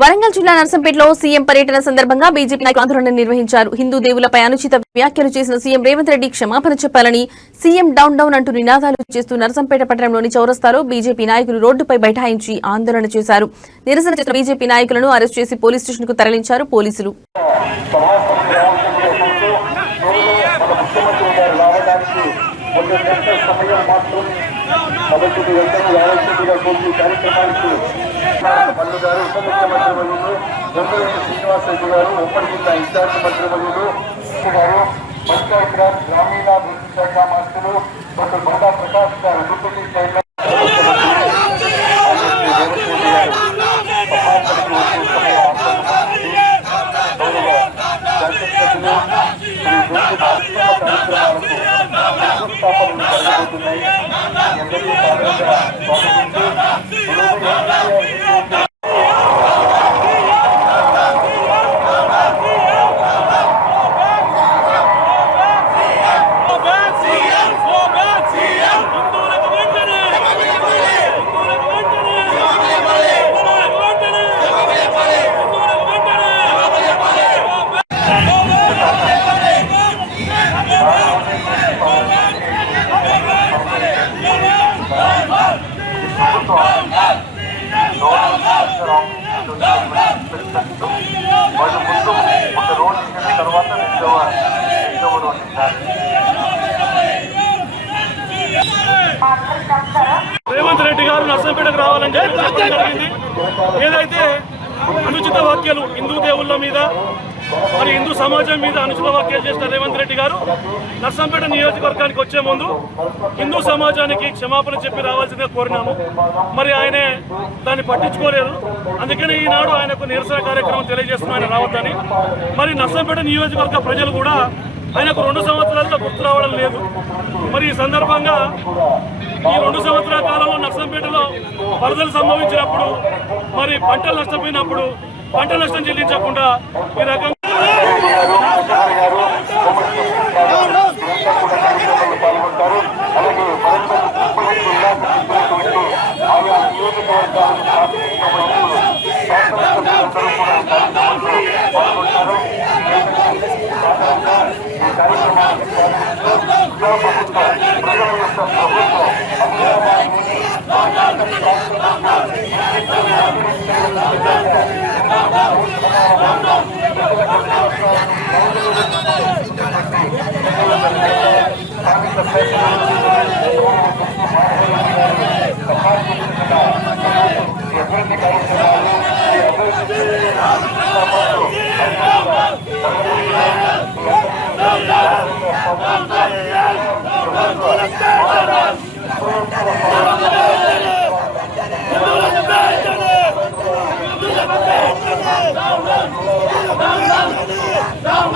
వరంగల్ జిల్లా నర్సంపేటలో సీఎం పర్యటన సందర్భంగా బీజేపీ నాయకులు ఆందోళన నిర్వహించారు. హిందూ దేవులపై అనుచిత వ్యాఖ్యలు చేసిన సీఎం రేవంత్ రెడ్డి క్షమాపణ చెప్పాలని, సీఎం డౌన్ డౌన్ అంటూ నినాదాలు చేస్తూ నర్సంపేట పట్టణంలోని చౌరస్తాలో బీజేపీ నాయకులు రోడ్డుపై బైఠాయించి ఆందోళన చేశారు. నిరసన చేసిన బీజేపీ నాయకులను అరెస్ట్ చేసి పోలీస్ స్టేషన్ కు తరలించారు పోలీసులు. మల్లు గారు ఉప ముఖ్యమంత్రి వర్యులు, గంగురెడ్డి శ్రీనివాసరెడ్డి గారు ఉమ్మడి జిల్లా ఇన్ఛార్జి మంత్రి వర్యులు గారు, పంచాయతీరాజ్ గ్రామీణాభివృద్ధి శాఖ మంత్రులు డాక్టర్ బండా ప్రకాష్ గారు, డిప్యూటీ చైర్మన్ జరగబోతున్నాయి. రేవంత్ రెడ్డి గారు నర్సంపేటకు రావాలని చెప్పి జరిగింది. ఏదైతే అనుచిత వ్యాఖ్యలు హిందూ దేవుళ్ళ మీద మరి హిందూ సమాజం మీద అనుచిత వ్యాఖ్యలు చేసిన రేవంత్ రెడ్డి గారు నర్సంపేట నియోజకవర్గానికి వచ్చే ముందు హిందూ సమాజానికి క్షమాపణ చెప్పి రావాల్సిందిగా కోరినాము. మరి ఆయనే దాన్ని పట్టించుకోలేదు. అందుకని ఈనాడు ఆయనకు నిరసన కార్యక్రమం తెలియజేస్తున్నాం ఆయన రావద్దని. మరి నర్సంపేట నియోజకవర్గ ప్రజలు కూడా ఆయనకు 2 సంవత్సరాలుగా గుర్తు రావడం లేదు. మరి ఈ సందర్భంగా ఈ 2 సంవత్సరాల కాలంలో నర్సంపేటలో వరదలు సంభవించినప్పుడు మరి పంటలు నష్టపోయినప్పుడు పంట నష్టం చెల్లించకుండా ఈ రకంగా